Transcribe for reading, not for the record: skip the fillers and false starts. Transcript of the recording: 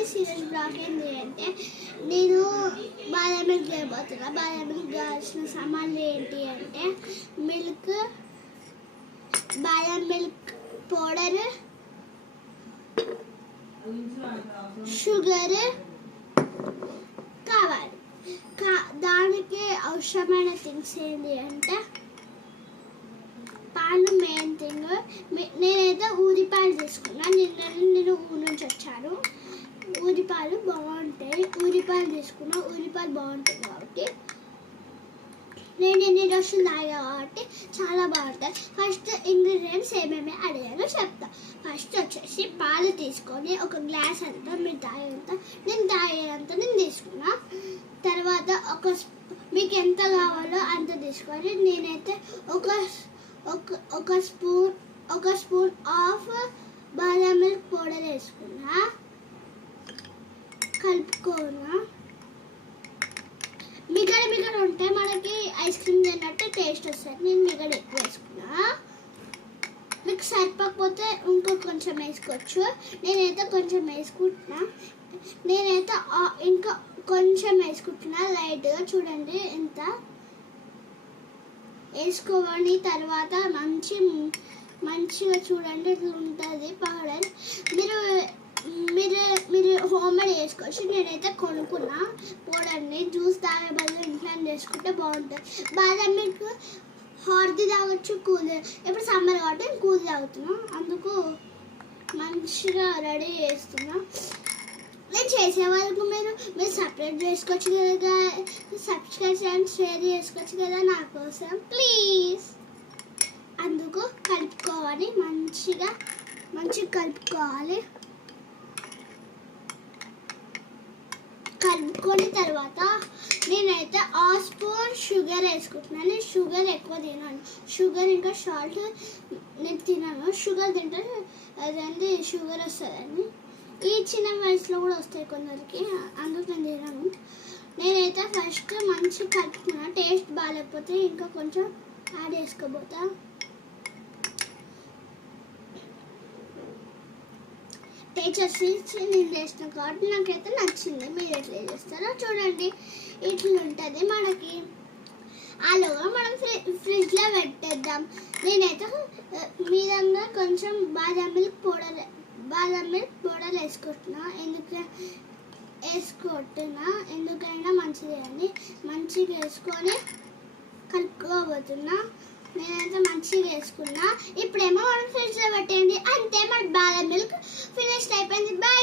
Guys ఈరోజు blog ఏంటి అంటే నేను బాదం మిల్క్ చేయబోతున్నా. బాదం మిల్క్ కావాల్సిన సామాన్లు ఏంటి అంటే మిల్క్, బాదం మిల్క్ పౌడర్, షుగర్ కావాలి. దానికి అవసరమైన థింగ్స్ ఏంటి అంటే పాలు మెయిన్ థింగ్. నేనైతే ఊరిపాలు తీసుకున్నాను. నేను ఊరి నుంచి వచ్చాను. ఊరిపాలు బాగుంటాయి. ఊరిపాలు తీసుకున్నా. ఊరిపాలు బాగుంటాయి కాబట్టి నేను ఎన్ని రోజులు తాగా కాబట్టి చాలా బాగుంటాయి. ఫస్ట్ ఇంగ్రీడియంట్స్ ఏమేమి అడిగానో చెప్తా. ఫస్ట్ వచ్చేసి పాలు తీసుకొని ఒక గ్లాస్ అంతా మీరు తాగేంత నేను తీసుకున్నా. తర్వాత మీకు ఎంత కావాలో అంత తీసుకొని నేనైతే ఒక స్పూన్ ఆఫ్ బాదం మిల్క్ పౌడర్ వేసుకున్నా. కలుపుకోనా. మిగడ ఉంటే మనకి ఐస్ క్రీమ్ తిన్నట్టు టేస్ట్ వస్తుంది. నేను మిగడ ఎక్కువ వేసుకున్నా. మీకు సరిపోకపోతే కొంచెం వేసుకోవచ్చు. నేనైతే కొంచెం వేసుకుంటున్నా. ఇంకా కొంచెం వేసుకుంటున్నా లైట్గా. చూడండి ఎంత వేసుకోవాలి. తర్వాత మంచిగా చూడండి ఇట్లా ఉంటుంది పౌడర్. మీరు హోమ్ మేడ్ చేసుకోవచ్చు. నేనైతే కొనుక్కున్నా పౌడర్ని. జ్యూస్ తాగే బదులు ఇంట్లో చేసుకుంటే బాగుంటుంది. బాదం మిల్క్ హాట్ది తాగొచ్చు, కూల్. ఇప్పుడు సమ్మర్ కాబట్టి కూల్ తాగుతున్నా. అందుకు మంచిగా రెడీ చేస్తున్నా. నేను చేసే వరకు మీరు సపరేట్ చేసుకోవచ్చు కదా. సబ్స్క్రైబ్ అండ్ షేర్ చేసుకోవచ్చు కదా నా కోసం ప్లీజ్. అందుకు కలుపుకోవాలి. మంచిగా కలుపుకోవాలి. కలుపుకొని తర్వాత నేనైతే స్పూన్ షుగర్ వేసుకుంటున్నాను. నేను షుగర్ ఎక్కువ తినాను. షుగర్ ఇంకా సాల్ట్ నేను తినాను. షుగర్ తింటే అదండి షుగర్ వస్తుందని. ఈ చిన్న వయసులో కూడా వస్తాయి కొందరికి. అందుకు నేను తినాను. నేనైతే ఫస్ట్ మంచిగా కలుపుకున్నా. టేస్ట్ బాగాలేకపోతే ఇంకా కొంచెం యాడ్ చేసుకోబోతా. టేస్ట్ వచ్చి నేను చేసిన కాబట్టి నాకైతే నచ్చింది. మీరు ఎట్లా చేస్తారో చూడండి. ఇట్లా ఉంటుంది మనకి. ఆలోగా మనం ఫ్రిడ్జ్లో పెట్టేద్దాం. నేనైతే మీదంగా కొంచెం బాదం మిల్క్ పౌడర్ వేసుకుంటున్నా. ఎందుకైనా మంచిది అని మంచిగా వేసుకొని కలుపుకోబోతున్నా. నేనైతే మంచిగా వేసుకున్నా. ఇప్పుడేమో మనం ఫ్రిడ్జ్లో పెట్టేయండి. అంతే, మన బాదం మిల్క్ ఫినిష్ అయిపోయింది. బాయ్.